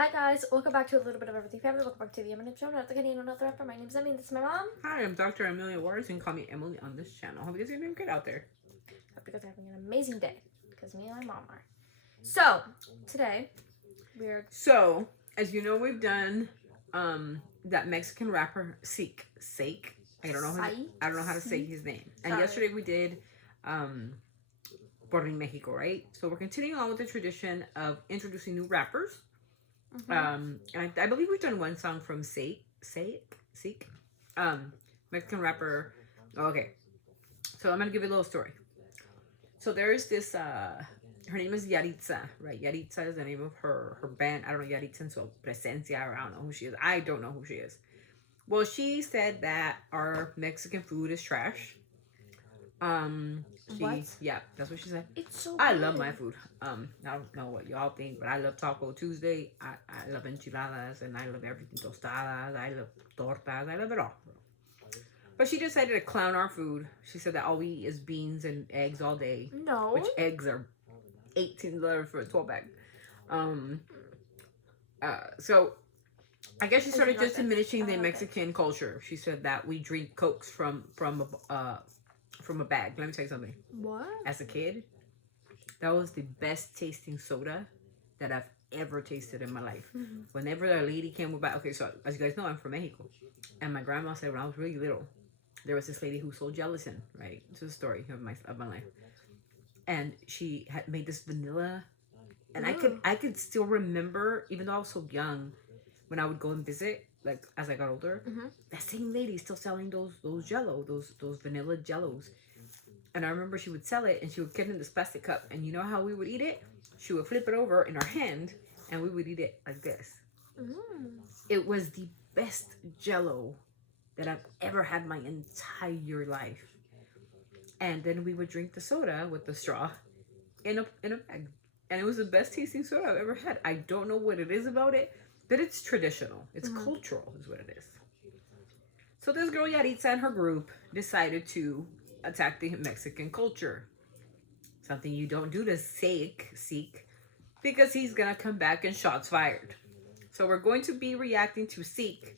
Hi guys, welcome back to a little bit of everything family. Welcome back to the Eminem Show. Not the Canadian, not the rapper. My name's Emily. This is my mom. Hi, I'm Dr. Amelia Waters. You can call me Emily on this channel. Hope you guys are doing good out there. Hope you guys are having an amazing day, because me and my mom are. So today So as you know, we've done that Mexican rapper Sieck. I don't know how to say his name. And yesterday we did Por Mexico, right? So we're continuing on with the tradition of introducing new rappers. And I believe we've done one song from Sieck, Mexican rapper. Okay, so I'm gonna give you a little story. So there's this her name is Yaritza, right? Yaritza is the name of her band. I don't know, Yaritza en su presencia, or I don't know who she is. I don't know who she is. Well, she said that our Mexican food is trash. Yeah, that's what she said. It's so I good. love my food. I don't know what y'all think, but I love Taco Tuesday. I love enchiladas, and I love everything tostadas. I love tortas. I love it all. But she decided to clown our food. She said that all we eat is beans and eggs all day. No. Which eggs are $18 for a 12-pack. So I guess she started just diminishing the Mexican culture. She said that we drink Cokes from a bag. Let me tell you something. What? As a kid, that was the best tasting soda that I've ever tasted in my life. Whenever a lady came with okay, so as you guys know, I'm from Mexico, and my grandma said when I was really little, there was this lady who sold gelatin. Right, it's a story of my life, and she had made this vanilla, and I could still remember, even though I was so young, when I would go and visit. Like as I got older, that same lady still selling those Jello, those vanilla Jellos, and I remember she would sell it, and she would get it in this plastic cup, and you know how we would eat it? She would flip it over in her hand, and we would eat it like this. It was the best Jello that I've ever had my entire life. And then we would drink the soda with the straw in a bag, and it was the best tasting soda I've ever had. I don't know what it is about it. But it's traditional. It's cultural is what it is. So this girl Yaritza and her group decided to attack the Mexican culture. Something you don't do to Sieck, because he's going to come back and shots fired. So we're going to be reacting to Sieck.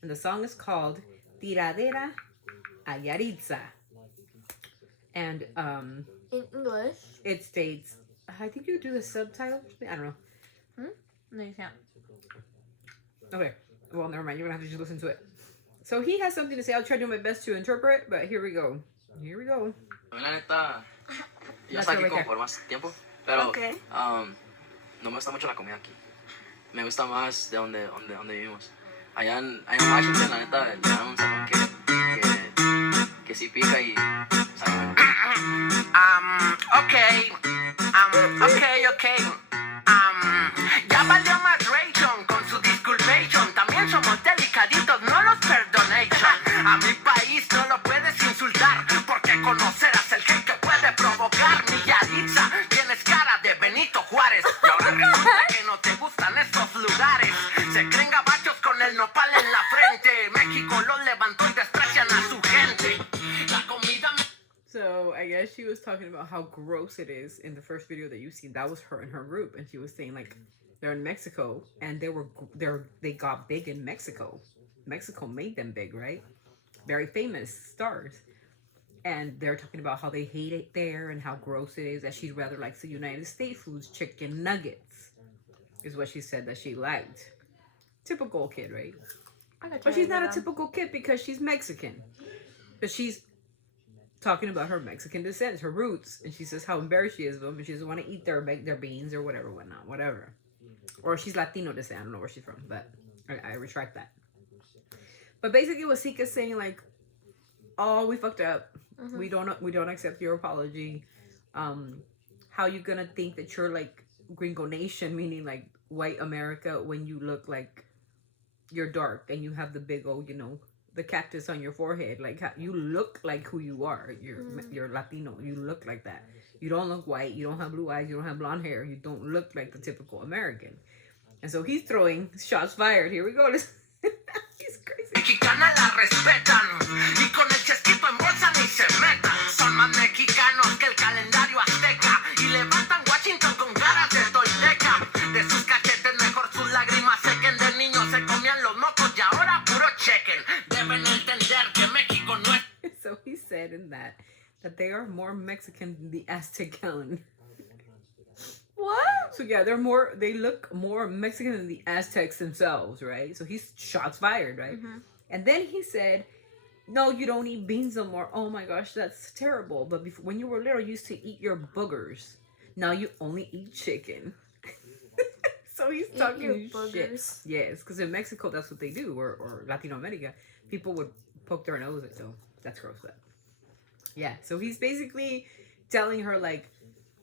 And the song is called TIRADERA a Yaritza. And in English, it states, I think you do the subtitle. I don't know. No, you can't. Okay, well, never mind. You're gonna have to just listen to it. So he has something to say. I'll try to do my best to interpret, but here we go. La neta, ya estoy aquí como por más tiempo, pero no me gusta mucho la comida aquí. Me gusta más de donde vivimos. Allá en Washington, la neta, le dan un sazón que sí pica y sabe bueno. Okay. Ya valió Madration con su disculpation. También somos delicaditos, no los perdonation. A mi país no lo puedes insultar, porque conocerás el hate que puede provocar. Mi Yaritza, tienes cara de Benito Juárez, y ahora resulta que no te gustan estos lugares. Se creen gabachos con el nopal en la frente. México los levantó y desprecian a su gente. La comida. So I guess she was talking about how gross it is in the first video that you've seen. That was her and her group, and she was saying like they're in Mexico and they got big in Mexico. Mexico made them big, right? Very famous stars, and they're talking about how they hate it there and how gross it is. That she rather likes the United States foods, chicken nuggets, is what she said that she liked. Typical kid, right? But she's not a typical kid because she's Mexican. But she's talking about her Mexican descent, her roots, and she says how embarrassed she is of them, and she doesn't want to eat their beans or whatever, whatever. Or she's Latino descent. I don't know where she's from, but I retract that. But basically, what Sieck is saying, like, oh, we fucked up. We don't accept your apology. How you gonna think that you're like Gringo Nation, meaning like white America, when you look like you're dark and you have the big old, the cactus on your forehead? Like, you look like who you are. You're Latino. You look like that. You don't look white. You don't have blue eyes. You don't have blonde hair. You don't look like the typical American. And so he's throwing shots fired. Here we go. He's crazy. Mexicana la respetan y con el chesquito en bolsa ni se metan. Son más mexicanos que el calendario azteca y levantan Washington con caras de tolteca. De sus cachetes mejor sus lágrimas. that they are more Mexican than the Aztec calendar. What? So yeah, they look more Mexican than the Aztecs themselves, right? So he's shots fired, right? Mm-hmm. And then he said, no, you don't eat beans no more. Oh my gosh, that's terrible. But before, when you were little, you used to eat your boogers. Now you only eat chicken. So he's talking your shit. boogers. Yes, because in Mexico, that's what they do, or Latino America. People would poke their nose at them. That's gross, but yeah. So he's basically telling her, like,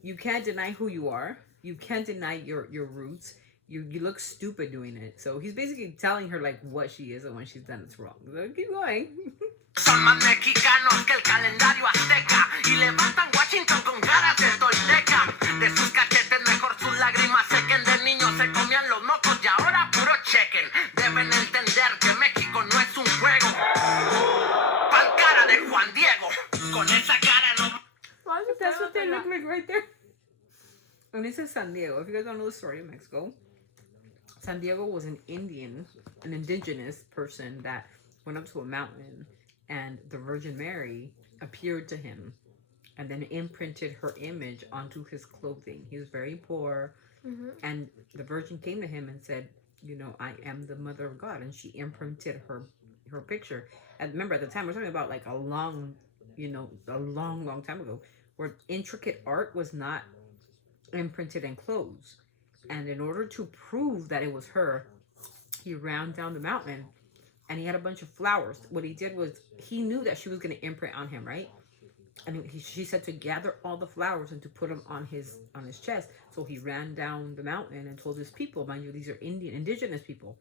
you can't deny who you are. You can't deny your roots. You look stupid doing it. So he's basically telling her, like, what she is and when she's done it's wrong. So keep going. Son más mexicanos que el calendario azteca y levantan Washington con caras de tolteca. De sus cachetes mejor sus lágrimas sequen. De niños se comían los mocos y ahora puro chequen. Deben entender que México no es un juego. Pal cara de Juan Diego. Con esa cara no. That's what they look like right there. And this is San Diego. If you guys don't know the story of Mexico, San Diego was an indigenous person that went up to a mountain, and the Virgin Mary appeared to him and then imprinted her image onto his clothing. He was very poor, and the Virgin came to him and said, you know, I am the Mother of God, and she imprinted her picture. And remember, at the time, we're talking about like a long time ago, where intricate art was not imprinted in clothes. And in order to prove that it was her, he ran down the mountain and he had a bunch of flowers. What he did was, he knew that she was going to imprint on him, right? And she said to gather all the flowers and to put them on his chest. So he ran down the mountain and told his people, mind you, these are indigenous people.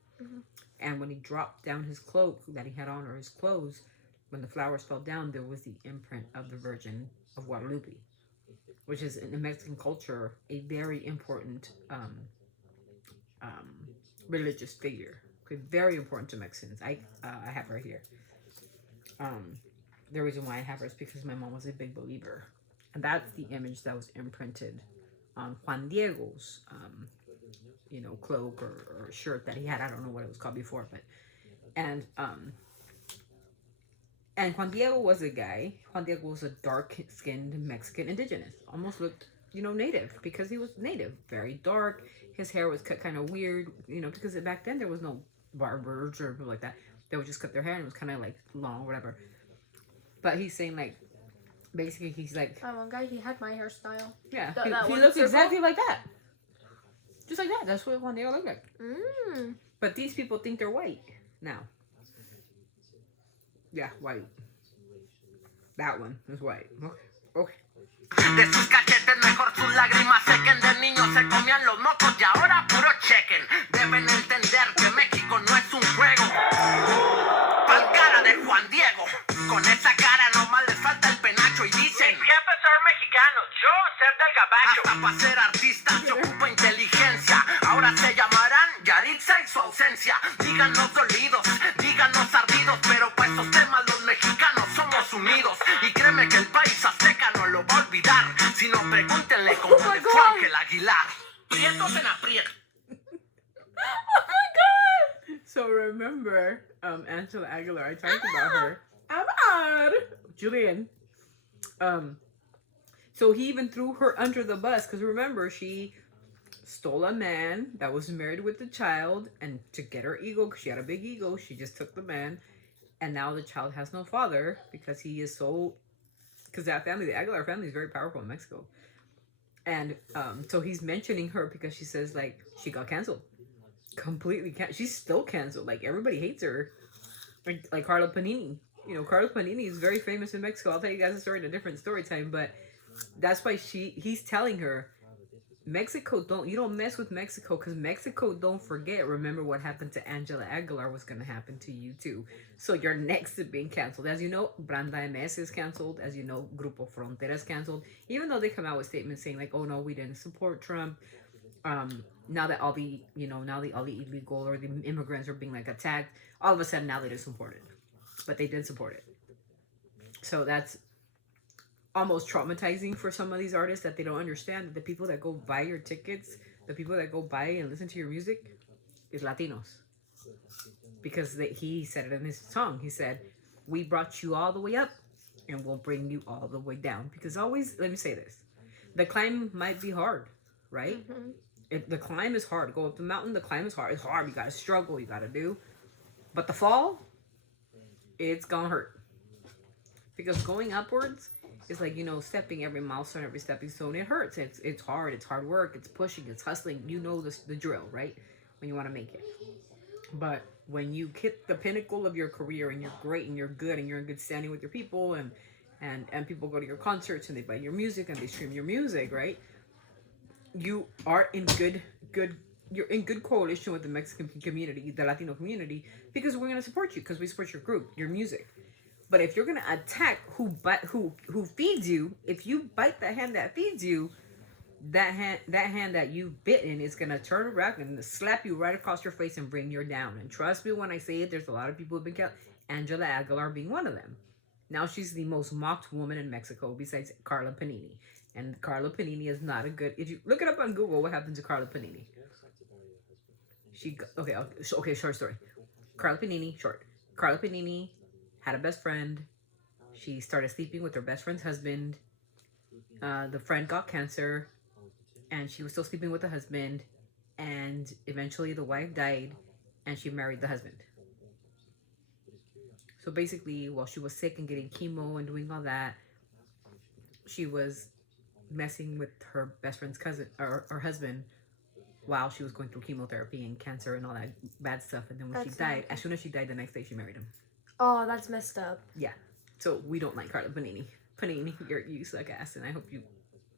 And when he dropped down his cloak that he had on, or his clothes, when the flowers fell down, there was the imprint of the Virgin of Guadalupe, which is in the Mexican culture a very important religious figure. Okay, very important to Mexicans. I have her here. The reason why I have her is because my mom was a big believer, and that's the image that was imprinted on Juan Diego's cloak or shirt that he had. I don't know what it was called before, but and Juan Diego was a guy. Juan Diego was a dark-skinned Mexican indigenous. Almost looked, native, because he was native. Very dark. His hair was cut kind of weird, because back then there was no barbers or like that. They would just cut their hair and it was kind of like long or whatever. But he's saying, like, basically he's like... That one guy, he had my hairstyle. Yeah, he looks exactly like that. Just like that. That's what Juan Diego looked like. But these people think they're white now. Yeah, white. That one is white. Okay. De sus cachetes mejor sus lágrimas sequen. De niños se comían los mocos y ahora puro chequen. Deben entender que México no es un juego. Pal cara de Juan Diego. Con esa cara nomás les falta el penacho y dicen: siempre ser mexicanos, yo ser del gabacho. Hasta para ser artista se ocupa inteligencia. Ahora se llamarán Yaritza y su ausencia. Díganos dolidos, díganos ardidos, pero para estos temas los mexicanos somos unidos. Y créeme que el país azteca no lo va a olvidar. Si no, pregúntenle cómo le fue a Ángel Aguilar. Prietos en aprieto. Oh my god! So remember, Angela Aguilar, I talked about her. Julian. So he even threw her under the bus, because remember, she stole a man that was married with a child, and to get her ego, because she had a big ego, she just took the man, and now the child has no father, because he is so... Because that family, the Aguilar family, is very powerful in Mexico. And so he's mentioning her because she says, like, she got canceled. Completely canceled. She's still canceled. Like, everybody hates her. Like Carla Panini. Carla Panini is very famous in Mexico. I'll tell you guys a story in a different story time. But that's why he's telling her, Mexico, you don't mess with Mexico, because Mexico don't forget. Remember what happened to Angela Aguilar was going to happen to you too. So you're next to being canceled. As you know, Branda MS is canceled. As you know, Grupo Frontera is canceled. Even though they come out with statements saying like, oh no, we didn't support Trump. Now that all the illegal or the immigrants are being like attacked, all of a sudden now they just support it. But they did support it. So that's almost traumatizing for some of these artists, that they don't understand that the people that go buy your tickets, the people that go buy and listen to your music, is Latinos. Because he said it in his song. He said, we brought you all the way up, and will bring you all the way down. Because always, let me say this, the climb might be hard, right? The climb is hard. Go up the mountain, the climb is hard. It's hard. You gotta struggle. You gotta do. But the fall, it's gonna hurt. Because going upwards is like, stepping every milestone, every stepping stone. It hurts. It's hard. It's hard work. It's pushing. It's hustling. You know the drill, right? When you want to make it. But when you hit the pinnacle of your career and you're great and you're good and you're in good standing with your people and people go to your concerts and they buy your music and they stream your music, right? You are in you're in good coalition with the Mexican community, the Latino community, because we're going to support you, because we support your group, your music. But if you're going to attack who feeds you, if you bite the hand that feeds you, that hand that you've bitten is going to turn around and slap you right across your face and bring you down. And trust me when I say it, there's a lot of people who've been killed, Angela Aguilar being one of them. Now she's the most mocked woman in Mexico besides Carla Panini. And Carla Panini is not a good... If you look it up on Google, what happened to Carla Panini? Short story. Carla Panini, short. Carla Panini had a best friend. She started sleeping with her best friend's husband. The friend got cancer. And she was still sleeping with the husband. And eventually the wife died. And she married the husband. So basically, while she was sick and getting chemo and doing all that, she was messing with her best friend's cousin or husband while she was going through chemotherapy and cancer and all that bad stuff. And then when she died, as soon as she died, the next day she married him. Oh, that's messed up. Yeah. So we don't like Carla Panini. Panini, you suck ass, and I hope you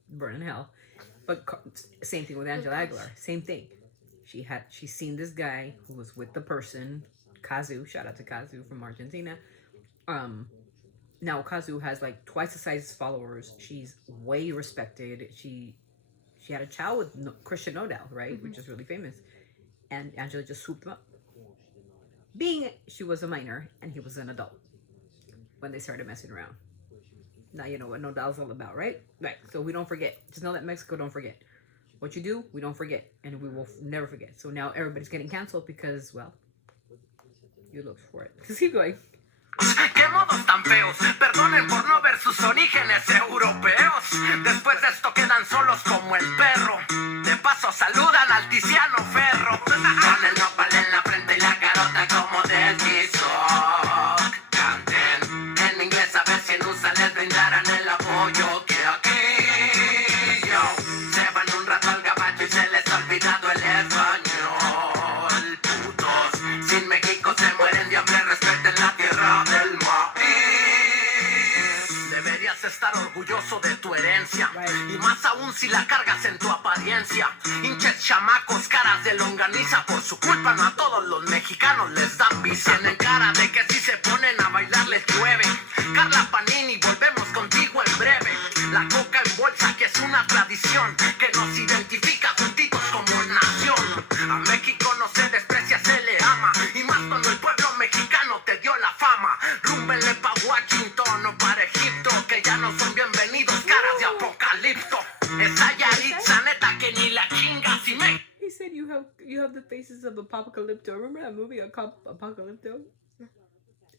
burn in hell. But same thing with Angela Aguilar. Same thing. She's seen this guy who was with the person, Kazu. Shout out to Kazu from Argentina. Now Kazu has like twice the size of followers. She's way respected. She had a child with Christian Nodal, right? Which is really famous. And Angela just swooped him up. She was a minor and he was an adult when they started messing around. Now you know what Nodal's all about, right? Right. So we don't forget. Just know that Mexico don't forget. What you do, we don't forget. And we will never forget. So now everybody's getting canceled because, well, you looked for it. Just keep going. ¡Qué modos tan feos! Perdonen por no ver sus orígenes europeos. Después de esto quedan solos como el perro. De paso saludan al Tiziano Ferro. Con el nopal en la frente y la carota como del Sieck. Canten en inglés a ver si en USA les brindarán el apoyo que aquí se van un rato al gabacho y se les ha olvidado el español. Putos, sin México se mueren de hambre, respeten la tierra del maíz. Deberías estar orgulloso de tu herencia, y más aún si la cargas en tu apariencia. Hinches chamacos, caras de longaniza, por su culpa no a todos los mexicanos les dan visa. Tienen cara de que si se ponen a bailar les llueve. Carla Panini, volvemos contigo en breve. La coca en bolsa que es una tradición que nos identifica juntitos como nación. A México no se desprecia, se le ama, y más cuando el pueblo mexicano te dio la fama. Rúmbenle pa' Washington o para Egipto, que ya no son bienvenidos caras de apocalipto. Esa Yaritza neta que ni la chinga si me... He said you have the faces of Apocalypto. Remember that movie, Apocalypto?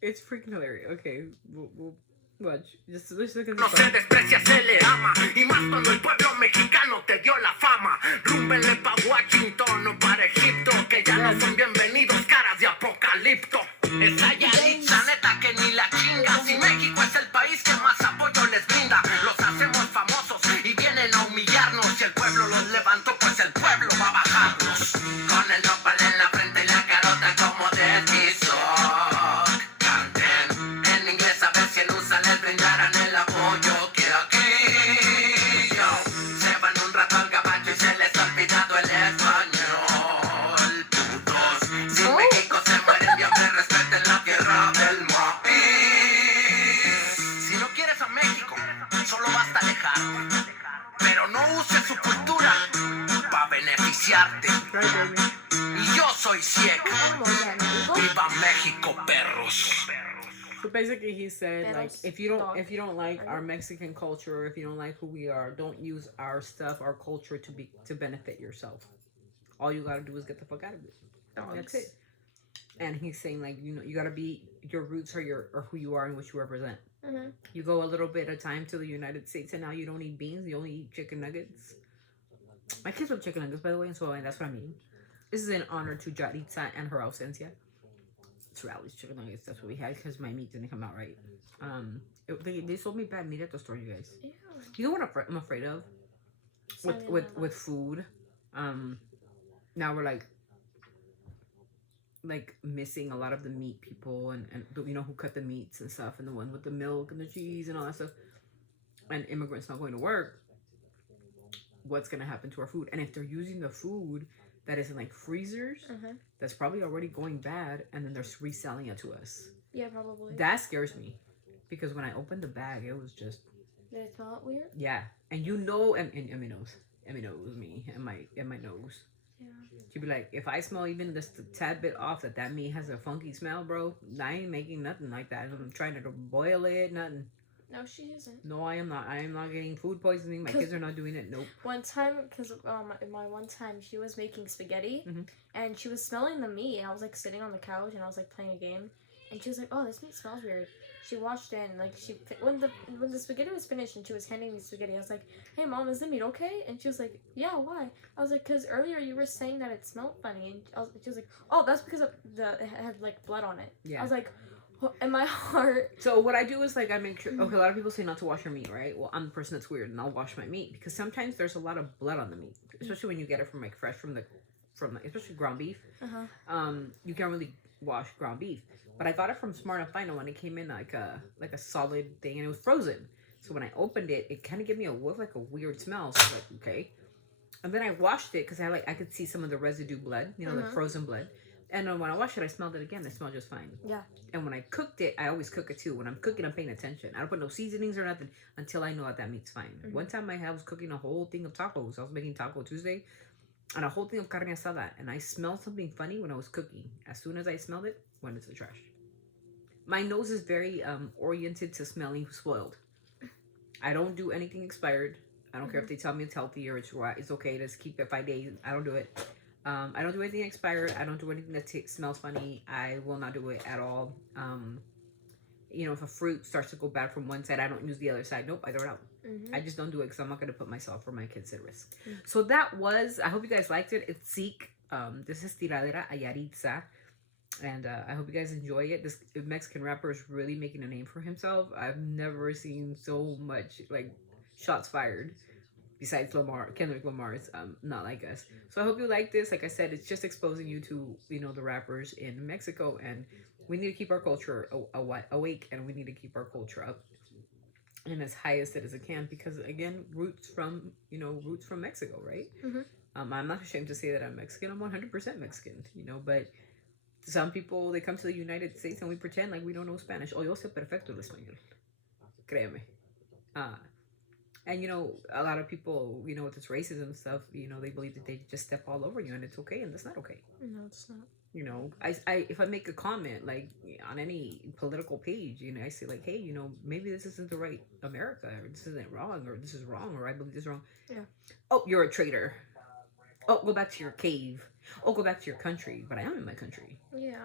It's freaking hilarious. Okay, we'll watch. Just look at No se desprecia, se le ama, y más cuando el pueblo mexicano te dio la fama. Rúmbenle pa' Washington o para Egipto, que ya no son bienvenidos caras de apocalipto. Esa Yaritza neta que ni la chinga. Si México es el país que más apoyo les brinda, los hacemos famosos y vienen a humillarnos. Si el pueblo los levantó, pues el pueblo va a bajarlos. Con el nopal en la frente y la carota como de Sieck. Canten en inglés a ver si en USA les brindarán el apoyo que aquí se van un rato al gabacho y se les ha olvidado el español. Putos, si México se mueren de hambre, respeten la tierra del maíz. Si no quieres a México, solo basta alejarte, pero no uses su cultura para beneficiarte. Y yo soy Sieck. Viva México, perros. So basically, he said, like, if you don't like our Mexican culture, if you don't like who we are, don't use our stuff, our culture to benefit yourself. All you gotta do is get the fuck out of it. That's it. And he's saying, like, you gotta be, your roots are who you are and what you represent. Mhm. You go a little bit of time to the United States, and now you don't eat beans. You only eat chicken nuggets. My kids love chicken nuggets, by the way, and so that's what I mean. This is in honor to Yaritza and her ausencia. It's Rally's chicken nuggets. That's what we had because my meat didn't come out right. They sold me bad meat at the store, you guys. Ew. You know what I'm afraid of with food. Now we're like missing a lot of the meat people and you know who cut the meats and stuff, and the one with the milk and the cheese and all that stuff, and immigrants not going to work. What's gonna happen to our food? And if they're using the food that is in like freezers, that's probably already going bad, and then they're reselling it to us. Yeah, probably. That scares me, because when I opened the bag, it was just. Did it smell weird? Yeah, and you know, and Emmy knows me and my nose. Yeah. She'd be like, if I smell even just a tad bit off that meat has a funky smell, bro, I ain't making nothing like that. I'm trying to boil it, nothing. No, she isn't. No, I am not. I am not getting food poisoning. My kids are not doing it. Nope. One time, because my one time, she was making spaghetti, and she was smelling the meat, and I was like sitting on the couch, and I was like playing a game, and she was like, "Oh, this meat smells weird." She washed it, and like when the spaghetti was finished, and she was handing me spaghetti, I was like, "Hey, Mom, is the meat okay?" And she was like, "Yeah, why?" I was like, "Cause earlier you were saying that it smelled funny," and she was like, "Oh, that's because it had like blood on it." Yeah. I was like. In my heart. So what I do is like I make sure. Okay, a lot of people say not to wash your meat, right? Well, I'm the person that's weird, and I'll wash my meat because sometimes there's a lot of blood on the meat, especially when you get it from like fresh from especially ground beef. You can't really wash ground beef, but I got it from Smart and Final when it came in like a solid thing, and it was frozen. So when I opened it, it kind of gave me a whiff, like a weird smell. So I was like, okay, and then I washed it because I could see some of the residue blood, you know, the frozen blood. And when I washed it, I smelled it again. It smelled just fine. Yeah. And when I cooked it, I always cook it too. When I'm cooking, I'm paying attention. I don't put no seasonings or nothing until I know that meat's fine. One time I was cooking a whole thing of tacos. I was making Taco Tuesday and a whole thing of carne asada. And I smelled something funny when I was cooking. As soon as I smelled it, went into the trash. My nose is very oriented to smelling spoiled. I don't do anything expired. I don't care if they tell me it's healthy or it's okay to keep it 5 days. I don't do it. I don't do anything expired. I don't do anything that smells funny. I will not do it at all. You know, if a fruit starts to go bad from one side, I don't use the other side. Nope, I throw it out. I just don't do it because I'm not going to put myself or my kids at risk. So that was, I hope you guys liked it. It's Sieck. This is Tiradera a Yaritza. And I hope you guys enjoy it. This Mexican rapper is really making a name for himself. I've never seen so much, like, shots fired. Besides Kendrick Lamar's Not Like Us. So I hope you like this. Like I said, it's just exposing you to, you know, the rappers in Mexico. And we need to keep our culture awake. And we need to keep our culture up and as high as it can. Because, again, roots from Mexico, right? I'm not ashamed to say that I'm Mexican. I'm 100% Mexican, you know. But some people, they come to the United States and we pretend like we don't know Spanish. Oh, yo sé perfecto el español. Créeme. And, you know, a lot of people, you know, with this racism stuff, you know, they believe that they just step all over you and it's okay. And that's not okay. No, it's not. You know, if I make a comment, like, on any political page, you know, I say, like, hey, you know, maybe this isn't the right America, or this isn't wrong, or this is wrong, or I believe this is wrong. Yeah. Oh, you're a traitor. Oh, go back to your cave. Oh, go back to your country. But I am in my country. Yeah.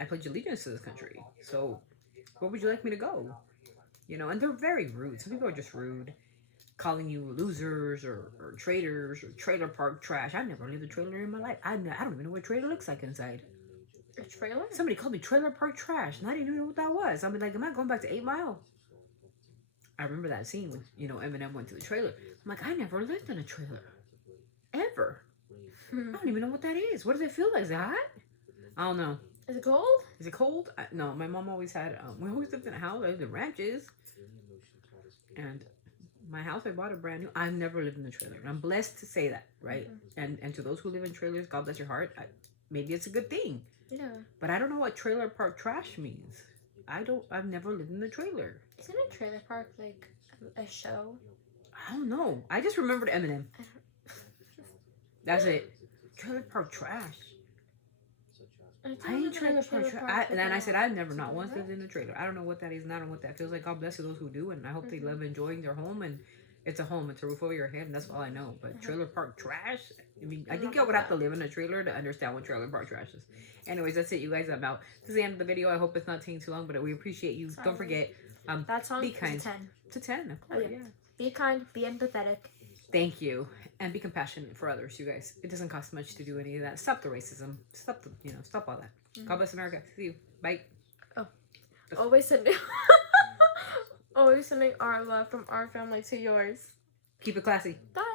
I pledge allegiance to this country. So, where would you like me to go? You know, and they're very rude. Some people are just rude, calling you losers or traitors or trailer park trash. I've never lived a trailer in my life. I don't even know what a trailer looks like inside. A trailer? Somebody called me trailer park trash, and I didn't even know what that was. I'm like, am I going back to 8 Mile? I remember that scene when, you know, Eminem went to the trailer. I'm like, I never lived in a trailer. Ever. I don't even know what that is. What does it feel like? Is it hot? I don't know. Is it cold? Is it cold? No, my mom always had, we always lived in a house. I lived in ranches. And my house, I bought it brand new. I've never lived in a trailer. And I'm blessed to say that, right? And to those who live in trailers, God bless your heart. Maybe it's a good thing. Yeah. But I don't know what trailer park trash means. I've never lived in a trailer. Isn't a trailer park like a show? I don't know. I just remembered Eminem. That's it. Trailer park trash. I ain't trailer park trash. And then I said, I've never, not once lived in a trailer. I don't know what that is, and I don't know what that feels like. God bless those who do, and I hope they love enjoying their home, and it's a home. It's a roof over your head, and that's all I know. But trailer park trash? I mean, I think I would have to live in a trailer to understand what trailer park trash is. Anyways, that's it, you guys. I'm out. This is the end of the video. I hope it's not taking too long, but we appreciate you. Don't forget, That song be is a kind. 10. To 10, of course. yeah. Yeah. Be kind, be empathetic. Thank you, and be compassionate for others, you guys. It doesn't cost much to do any of that. Stop the racism. Stop stop all that. God bless America. See you. Bye. Always sending always sending our love from our family to yours. Keep it classy. Bye.